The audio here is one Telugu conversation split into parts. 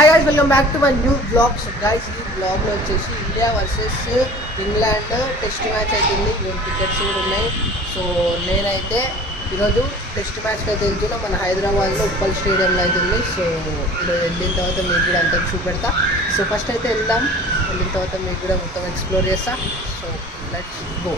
Hi guys, welcome back to my new vlog. So guys, ఈ vlog లో వచ్చేసి India versus England test match అవుతుంది. టికెట్స్ కూడా ఉన్నాయి. సో నేనైతే ఈరోజు టెస్ట్ మ్యాచ్కి అయితే వెళ్తున్నా. మన హైదరాబాద్లో ఉప్పల్ స్టేడియంలో అవుతుంది. సో ఈరోజు వెళ్ళిన తర్వాత మీకు కూడా అంతా చూపెడతా. సో ఫస్ట్ అయితే వెళ్దాం. వెళ్ళిన తర్వాత మీకు కూడా మొత్తం ఎక్స్ప్లోర్ చేస్తా. So let's go.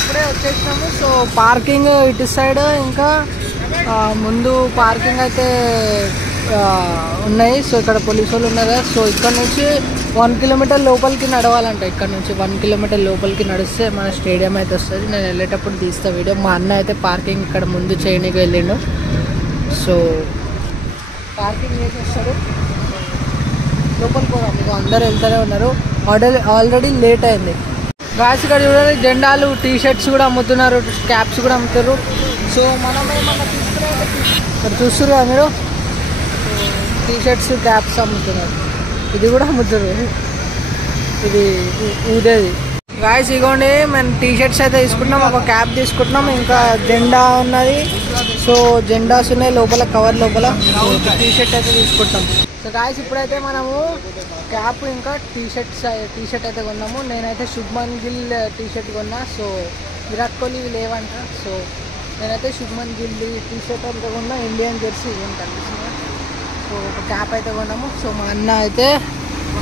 ఇప్పుడే వచ్చేసినాము. సో పార్కింగ్ ఇటు సైడ్ ఇంకా ముందు పార్కింగ్ అయితే ఉన్నాయి. సో ఇక్కడ పోలీసు వాళ్ళు ఉన్నారు. సో ఇక్కడ నుంచి 1 కిలోమీటర్ లోపలికి నడవాలంట. ఇక్కడ నుంచి 1 కిలోమీటర్ లోపలికి నడిస్తే మన స్టేడియం అయితే వస్తుంది. నేను వెళ్ళేటప్పుడు తీస్తా వీడియో. మా అన్న అయితే పార్కింగ్ ఇక్కడ ముందు చేయడానికి వెళ్ళిండు. సో పార్కింగ్ చేసేస్తారు. లోపలికి పోదాం. మీకు అందరు వెళ్తూనే ఉన్నారు. ఆల్రెడీ లేట్ అయింది. గాయస్ ఇక్కడ చూడండి, జెండాలు, టీ షర్ట్స్ కూడా అమ్ముతున్నారు, క్యాప్స్ కూడా అమ్ముతారు. సో మనం ఏమన్నా తీసుకునే ఇక్కడ చూస్తారు కదా మీరు, టీ షర్ట్స్, క్యాప్స్ అమ్ముతున్నారు. ఇది కూడా అమ్ముతారు. ఇది ఊదేది. గాయస్ ఇగోండి, మేము టీ షర్ట్స్ అయితే తీసుకుంటున్నాం, ఒక క్యాప్ తీసుకుంటున్నాం, ఇంకా జెండా ఉన్నది. సో జెండాస్ ఉన్నాయి లోపల, కవర్ లోపల. టీ షర్ట్ అయితే తీసుకుంటాం. సో గాయస్ ఇప్పుడైతే మనము క్యాప్ ఇంకా టీ షర్ట్ అయితే కొన్నాము. నేనైతే శుభ్మన్ గిల్ టీ షర్ట్ కొన్నా. సో విరాట్ కోహ్లీ లేవంట. సో నేనైతే శుభ్మన్ గిల్ టీ షర్ట్ అయితే కొన్నా, ఇండియన్ జెర్సీ ఏం కనిపిస్తుంది. సో ఒక క్యాప్ అయితే కొన్నాము. సో మా అన్న అయితే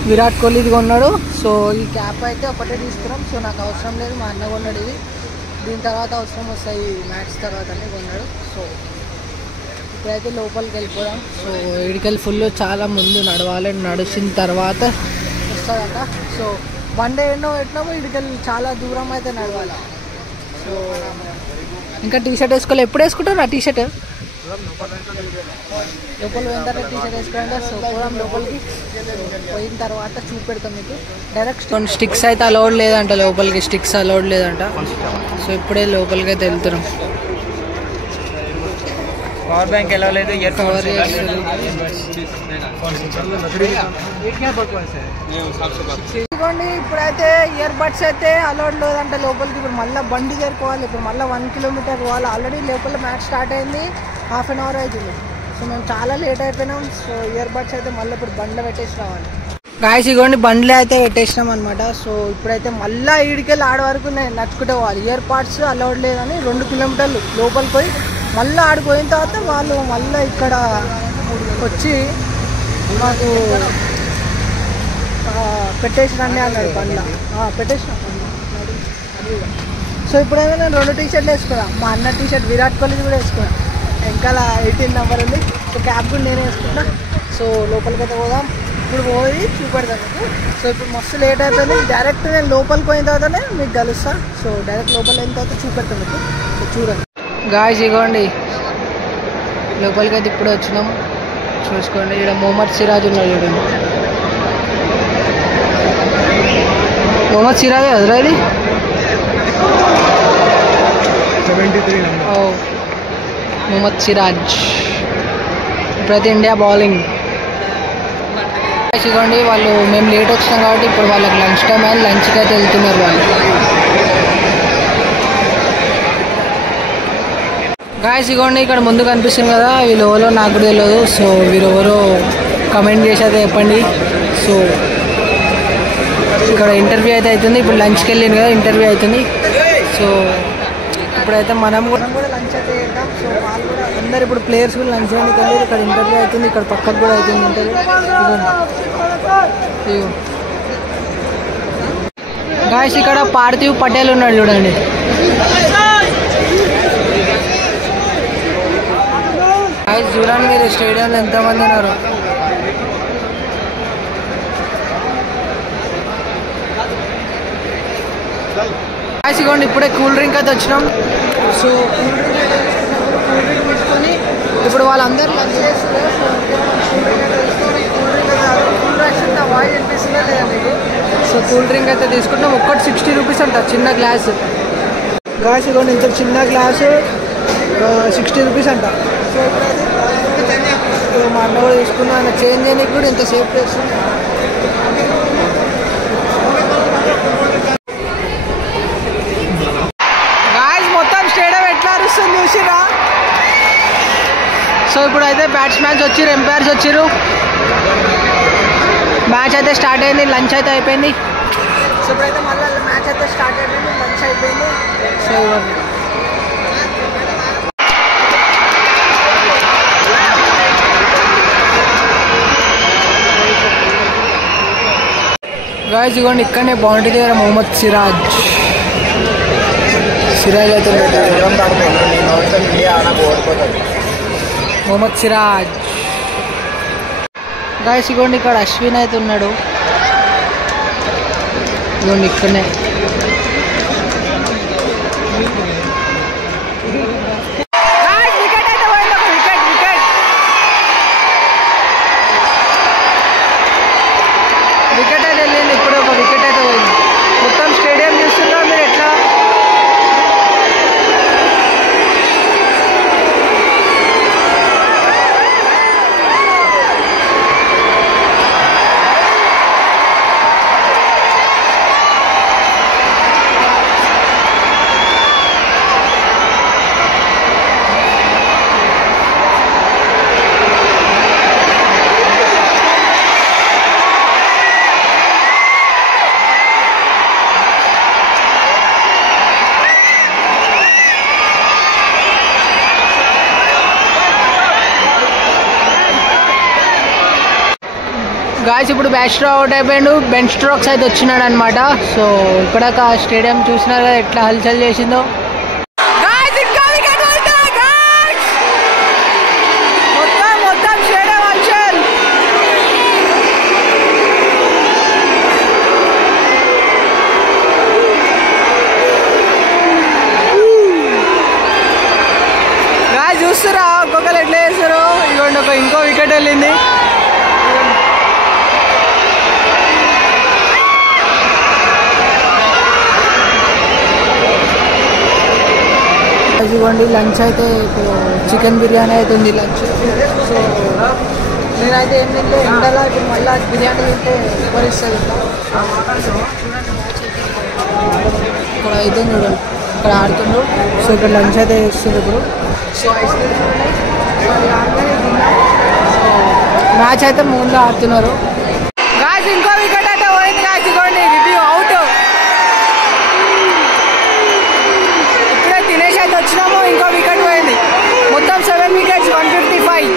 విరాట్ కోహ్లీది కొన్నాడు. సో ఈ క్యాప్ అయితే ఒకటే తీసుకున్నాం. సో నాకు అవసరం లేదు, మా అన్న కొన్నాడు. ఇది దీని తర్వాత అవసరం వస్తాయి, మ్యాచ్ తర్వాత అన్నీ కొన్నాడు. సో ఇప్పుడైతే లోపలికి వెళ్ళిపోదాం. సో ఇడికెళ్ళి ఫుల్ చాలా ముందు నడవాలి. నడిచిన తర్వాత వస్తుందట. సో 1 డే ఎన్నో పెట్టినాము, ఇడికెళ్ళి చాలా దూరం అయితే నడవాలి. సో ఇంకా టీ షర్ట్ వేసుకోవాలి. ఎప్పుడు వేసుకుంటారు ఆ టీ షర్ట్? లోపల పోయిన తర్వాత టీ షర్ట్ వేసుకోవాలంటే. సో పోదాం లోపలికి. పోయిన తర్వాత చూపెడతాం మీకు. డైరెక్ట్ స్టిక్స్ అయితే అలౌడ్ లేదంట లోపలికి. స్టిక్స్ అలౌడ్ లేదంట. సో ఇప్పుడే లోపలికి అయితే వెళ్తున్నాం. పవర్ బ్యాంక్ ఎలా లేదు, ఇయర్ కవర్ ఇదిగోండి. ఇప్పుడైతే ఇయర్ బడ్స్ అయితే అలౌడ్ లేదంట లోపలికి. ఇప్పుడు మళ్ళీ బండి చేరుకోవాలి. ఇప్పుడు మళ్ళీ 1 కిలోమీటర్ పోవాలి. ఆల్రెడీ లోపల మ్యాచ్ స్టార్ట్ అయింది, ½ అన్ అవర్ అవుతుంది. సో మేము చాలా లేట్ అయిపోయినాం. సో ఇయర్ బడ్స్ అయితే మళ్ళీ ఇప్పుడు బండ్లో పెట్టేసి రావాలి. గాయస్ ఇగోండి, బండ్లే అయితే పెట్టేసినాం అనమాట. సో ఇప్పుడైతే మళ్ళీ ఈడికెళ్ళి ఆడ వరకు నేను నడుచుకుంటే పోవాలి. ఇయర్ పాడ్స్ అలౌడ్ లేదని 2 కిలోమీటర్లు లోపలికి పోయి మళ్ళీ ఆడిపోయిన తర్వాత వాళ్ళు మళ్ళీ ఇక్కడ వచ్చి మాకు పెట్టేసి రండి అన్నాడు. బండ్ల పెట్టేసినాం. సో ఇప్పుడైతే నేను 2 టీ షర్ట్లు వేసుకున్నాను. మా అన్న టీ షర్ట్ విరాట్ కోహ్లీ కూడా వేసుకున్నాను. వెనకాల 18 నెంబర్ ఉంది. సో క్యాప్ కూడా నేనే వేసుకున్నా. సో లోపలికి అయితే పోదాం. ఇప్పుడు పోయి చూపెడతాను మీకు. సో ఇప్పుడు మస్తు లేట్ అయిపోయింది. డైరెక్ట్ నేను లోపలికి పోయిన తర్వాతనే మీకు కలుస్తాను. సో డైరెక్ట్ లోపలికి అయిన తర్వాత చూపెడతాను మీకు. సో చూడండి గాయస్ ఇగోండి, లోపలికి అయితే ఇప్పుడు వచ్చినాం. చూసుకోండి, ఇక్కడ మొహమ్మద్ సిరాజ్ ఉన్నాడు. చూడండి, మొహమ్మద్ సిరాజ్ కదరా ఇది. 73 మొహమ్మద్ సిరాజ్. ఇప్పుడైతే ఇండియా బౌలింగ్. ఇగోండి, వాళ్ళు మేము లేట్ వచ్చినాం కాబట్టి ఇప్పుడు వాళ్ళకి లంచ్ టైం అయింది. లంచ్కి అయితే వెళ్తున్నారు వాళ్ళు. గాయస్ ఇగోండి, ఇక్కడ ముందు కనిపిస్తుంది కదా, వీళ్ళు ఎవరో నాకు కూడా తెలియదు. సో వీరెవరో కమెంట్ చేసి అయితే చెప్పండి. సో ఇక్కడ ఇంటర్వ్యూ అయితే అవుతుంది. ఇప్పుడు లంచ్కి వెళ్ళింది కదా, ఇంటర్వ్యూ అవుతుంది. సో ఇప్పుడైతే మనం కూడా లంచ్ అయితే చేద్దాం. సో వాళ్ళు కూడా అందరు ఇప్పుడు ప్లేయర్స్ కూడా లంచ్ చేయడానికి వెళ్ళి ఇక్కడ ఇంటర్వ్యూ అవుతుంది. ఇక్కడ పక్కకు కూడా అవుతుంది ఇంటర్వ్యూ. గాయస్ ఇక్కడ పార్థివ్ పటేల్ ఉన్నాడు చూడండి. గాయస్ చూడండి మీరు, స్టేడియంలో ఎంతమంది ఉన్నారు. గాయస్ ఇగోండి, ఇప్పుడే కూల్ డ్రింక్ అయితే వచ్చినాం. సో కూల్ డ్రింక్ తీసుకొని ఇప్పుడు వాళ్ళందరూ లంచ్ చేస్తున్నారు. వాయిస్ అనిపిస్తుందా లేదా మీకు? సో కూల్ డ్రింక్ అయితే తీసుకుంటాం. ఒక్కటి 60 రూపీస్ అంట, చిన్న గ్లాస్. గాయస్ ఇగోండి, ఇంత చిన్న గ్లాసు 60 రూపీస్ అంట. సో ఇప్పుడైతే మా అన్న కూడా తీసుకున్నా, ఆయన చేంజ్ చేయడానికి కూడా ఇంతసేపు చేస్తుంది. గాయ్స్ మొత్తం స్టేడియం ఎట్లా అరుస్తుంది చూసిరా. సో ఇప్పుడు అయితే బ్యాట్స్మెన్స్ వచ్చారు, ఎంపైర్స్ వచ్చారు. మ్యాచ్ అయితే స్టార్ట్ అయింది, లంచ్ అయితే అయిపోయింది. సో ఇప్పుడైతే మళ్ళీ మ్యాచ్ అయితే స్టార్ట్ అయిపోయింది, లంచ్ అయిపోయింది. సో ఇవన్నీ గాయ్స్ ఇవ్వండి, ఇక్కడనే బౌండరీ దగ్గర మొహమ్మద్ సిరాజ్ అయితే మొహమ్మద్ సిరాజ్. గాయ్స్ ఇగోండి ఇక్కడ అశ్విన్ అయితే ఉన్నాడు. ఇగోండి ఇక్కడనే వికెట్ అయితే వెళ్ళింది. ఇప్పుడు ఒక వికెట్ అయితే పోయింది. మొత్తం స్టేడియం చూస్తున్నారు మీరు ఎట్లా. గాయ్స్ ఇప్పుడు బ్యాట్స్మెన్ అవుట్ అయిపోయాడు, బెన్ స్ట్రోక్స్ అయితే వచ్చినాడు అనమాట. సో ఇక్కడ స్టేడియం చూసినారు కదా ఎట్లా హల్చల్ చేసిందో. మొత్తం స్టేడియం హల్చల్. గాయ్స్ చూస్తారా ఒక్కొక్కరు ఎట్లా చేస్తారు. ఇవ్వండి ఇంకో వికెట్ వెళ్ళింది. ఇవ్వండి లంచ్ అయితే ఇప్పుడు చికెన్ బిర్యానీ అయితే ఉంది లంచ్. సో నేనైతే ఏం తింటే ఎండలా ఇప్పుడు మళ్ళీ బిర్యానీ తింటే ఉపరిస్తుంది. ఇక్కడ అయితే చూడండి ఇక్కడ ఆడుతుండ్రు. సో ఇక్కడ లంచ్ అయితే ఇస్తుంది ఇప్పుడు. సో ఐస్ క్రీమ్స్ ఉన్నాయి. సో మ్యాచ్ అయితే ముందు ఆడుతున్నారు. గాయ్స్ ఇంకో వికెట్ అయితే పోయింది. గాయ్స్ ఇవ్వండి రివ్యూ అవుట్. దినేష్ అయితే వచ్చినాము, ఇంకో వికెట్ పోయింది. మొత్తం 7 వికెట్స్ 155.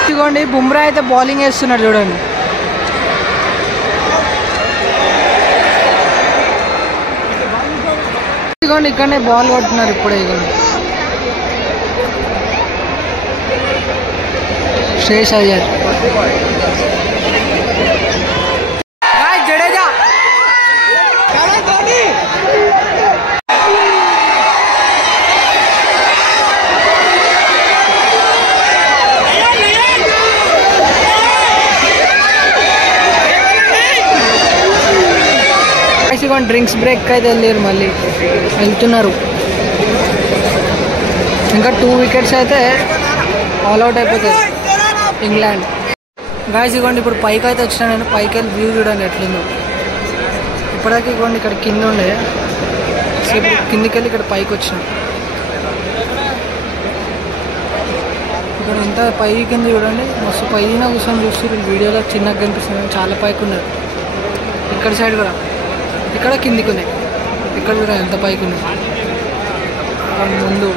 ఇదిగోండి బుమ్రా అయితే బౌలింగ్ వేస్తున్నాడు చూడండి. ఇదిగోండి ఇక్కడనే బాల్ కొట్టున్నారు ఇప్పుడే. ఇదిగోండి శ్రేయస్ అయ్యార్, జడేజా. డ్రింక్స్ బ్రేక్ అయితే వెళ్ళారు, మళ్ళీ వెళ్తున్నారు. ఇంకా 2 వికెట్స్ అయితే ఆల్అవుట్ అయిపోతుంది ఇంగ్లాండ్. గాయ్స్ ఇవ్వండి ఇప్పుడు పైకి అయితే వచ్చినా నేను. పైకి వెళ్ళి వ్యూ చూడండి ఎట్లుందో. ఇప్పటిదాకా ఇవ్వండి ఇక్కడ కింద ఉండే. సో ఇప్పుడు కిందికి వెళ్ళి ఇక్కడ పైకి వచ్చిన. ఇక్కడ ఎంత పై కింద చూడండి, మస్తు పైన కూర్చొని చూస్తారు. వీడియోలో చిన్నగా కనిపిస్తుంది, చాలా పైకి ఉన్నారు. ఇక్కడ సైడ్ కూడా ఇక్కడ కిందికి ఉన్నాయి. ఇక్కడ కూడా ఎంత పైకి ఉన్నాయి ముందు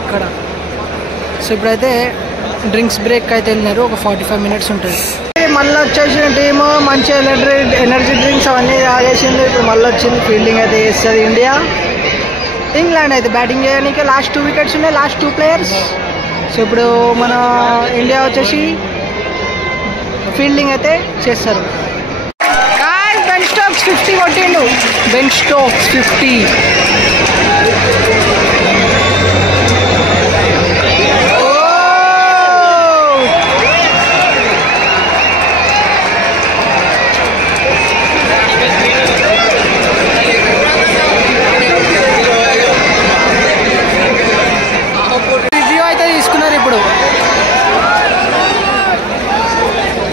ఇక్కడ. సో ఇప్పుడైతే డ్రింక్స్ బ్రేక్ అయితే వెళ్ళినారు, ఒక 45 మినిట్స్ ఉంటుంది. మళ్ళీ వచ్చేసిన టీము మంచి ఎనర్జీ డ్రింక్స్ అవన్నీ తాగేసింది. ఇప్పుడు మళ్ళీ వచ్చింది ఫీల్డింగ్ అయితే చేస్తుంది ఇండియా. ఇంగ్లాండ్ అయితే బ్యాటింగ్ చేయడానికి లాస్ట్ 2 వికెట్స్ ఉన్నాయి, లాస్ట్ 2 ప్లేయర్స్. సో ఇప్పుడు మన ఇండియా వచ్చేసి ఫీల్డింగ్ అయితే చేస్తారు. బెన్ స్టోక్స్ 50 కొట్టిండు. Ben Stokes 50. రివ్యూ అయితే తీసుకున్నాం.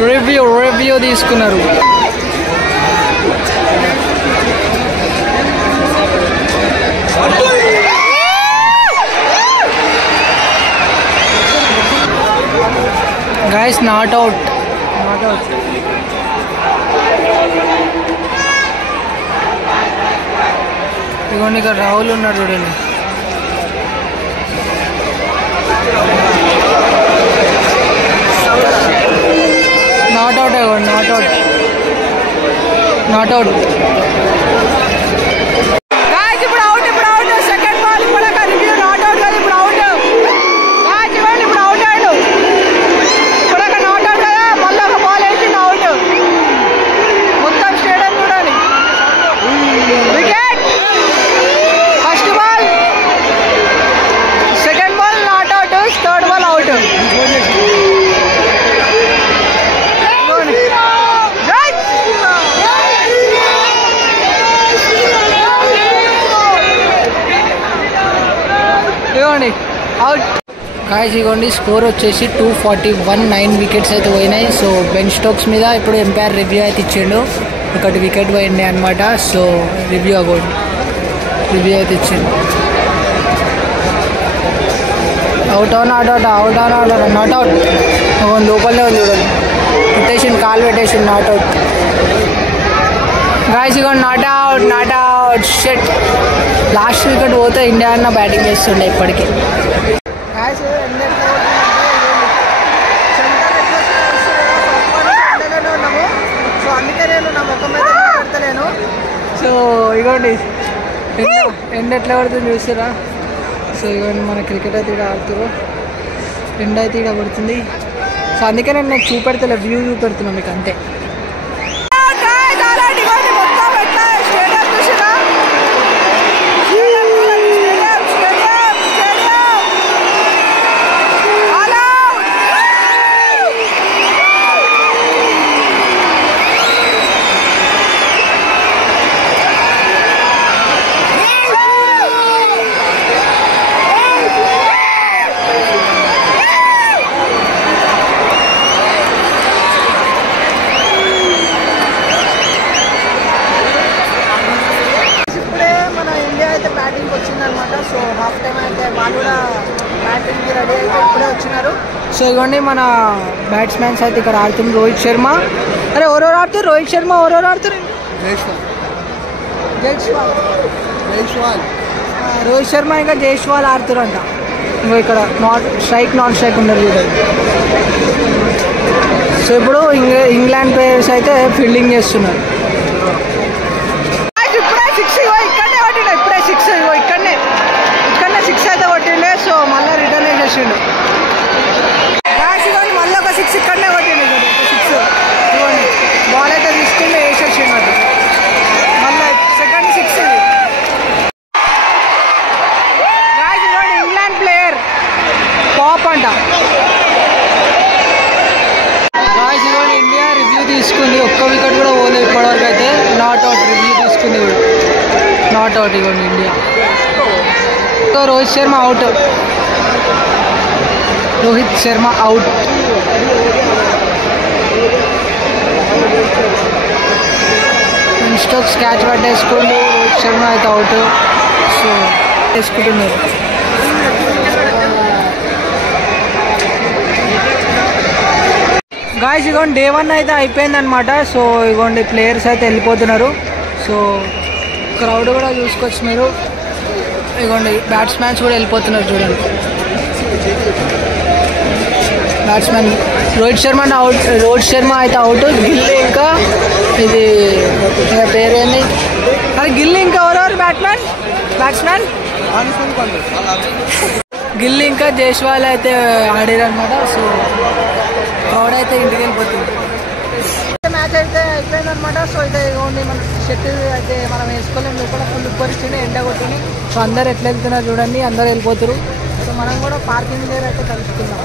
రివ్యూ తీసుకున్నారు. Guys not out. ఇదిగోండి ఇక్కడ రాహుల్ ఉన్నాడు చూడండి. Not out. ఇప్పుడు అవుట్. సెకండ్ బాల్ కూడా రివ్యూ నాట్ అవుట్ కదా. ఇప్పుడు అవుట్. ఇప్పుడు అవుట్ అయ్యాడు. ఇప్పుడు నాట్ అవుట్ కదా. మళ్ళీ ఒక బాల్ వేసిండు అవుట్. మొత్తం స్టేడియం చూడండి. Wicket. First ball, second ball not out, third ball out. Out. Guys ఇగోండి స్కోర్ వచ్చేసి 241. 9 వికెట్స్ అయితే పోయినాయి. సో బెన్ స్టోక్స్ మీద ఇప్పుడు ఎంపైర్ రివ్యూ అయితే ఇచ్చిండు. ఒకటి వికెట్ పోయింది అనమాట. సో రివ్యూ అయితే ఇచ్చిండు. Out not out. లోపలనే ఉంది చూడండి. కాలు పెట్టేసిండు. Not out. గాయ్స్ ఇగోండి నాట్ అవుట్. షెట్. లాస్ట్ వికెట్ పోతే ఇండియా అన్న బ్యాటింగ్ చేస్తుండే ఇప్పటికీ. సో అందుకే నేను నా ముఖం మీద పెడతలేను. సో ఇగోండి ఎండ ఎట్లా పడుతుంది చూసారా. సో ఇగోండి మన క్రికెట్ అయితే ఇక్కడ ఆడుతారు. ఎండ అయితే ఇక్కడ పడుతుంది. సో అందుకే నేను చూపెడతలే, వ్యూ చూపెడుతున్నా మీకు అంతే. బ్యాటింగ్ వచ్చిందనమాట. సో హాఫ్ టైం అయితే వాళ్ళు కూడా బ్యాటింగ్కి రెడీ అయితే ఇప్పుడే వచ్చినారు. సో ఇవన్నీ మన బ్యాట్స్మెన్స్ అయితే ఇక్కడ ఆడుతున్నారు. రోహిత్ శర్మ ఎవరెవరు ఆడుతారు? రోహిత్ శర్మ ఎవరెవరు ఆడుతారు? జైస్వాల్. రోహిత్ శర్మ ఇంకా జైస్వాల్ ఆడుతారంట. ఇంకా ఇక్కడ నాన్ స్ట్రైక్ ఉన్నారు చూడండి. సో ఇప్పుడు ఇంగ్లాండ్ ప్లేయర్స్ అయితే ఫీల్డింగ్ చేస్తున్నారు. ఇక్కడనే సిక్స్ అయితే కొట్టిండే. సో మళ్ళీ రిటర్న్ వేసేసిండు. మళ్ళీ ఒక 6 ఇక్కడనే కొట్టిండు. 6 ఇవ్వండి. బాల్ అయితే తీసుకుంటే వేసేసిండు. అది మళ్ళీ సెకండ్ 6. ఇవ్వండి ఇంగ్లాండ్ ప్లేయర్ పాప్ అంట. ఇవ్వండి ఇండియా రివ్యూ తీసుకుంది. ఒక్క వికెట్ కూడా పోలేదు ఇప్పటివరకు అయితే. నాట్ అవుట్ రివ్యూ తీసుకుంది కూడా. Not out. ఇవ్వండి India. Rohit Sharma out. Stokes catch పట్టేసుకోండి. రోహిత్ శర్మ అయితే అవుట్. సో వేసుకుంటున్నారు. గాయ్స్ ఇగోండి డే 1 అయితే అయిపోయిందనమాట. సో ఇగోండి ప్లేయర్స్ అయితే వెళ్ళిపోతున్నారు. సో క్రౌడ్ కూడా చూసుకోవచ్చు మీరు. ఇగోండి బ్యాట్స్మెన్స్ కూడా వెళ్ళిపోతున్నారు చూడండి. బ్యాట్స్మెన్ రోహిత్ శర్మ అయితే అవుట్. గిల్ ఇంకా ఇది పేరేంది? అది గిల్ ఇంకా ఎవరెవరు బ్యాట్స్మెన్ గిల్ ఇంకా జైస్వాల్ అయితే ఆడారు అనమాట. సో క్రౌడ్ అయితే ఇంటికి వెళ్ళిపోతుంది. మ్యాచ్ అయితే అయిపోయిందనమాట. సో అయితే ఇవ్వండి మన షటిల్ అయితే మనం వేసుకోలేము. లోపల ఫుల్ ఉబ్బరిస్తుంది, ఎండ కొట్టింది. సో అందరు ఎట్లా వెళ్తున్నారు చూడండి. అందరు వెళ్ళిపోతారు. సో మనం కూడా పార్కింగ్ దగ్గర అయితే కలుసుకుందాం.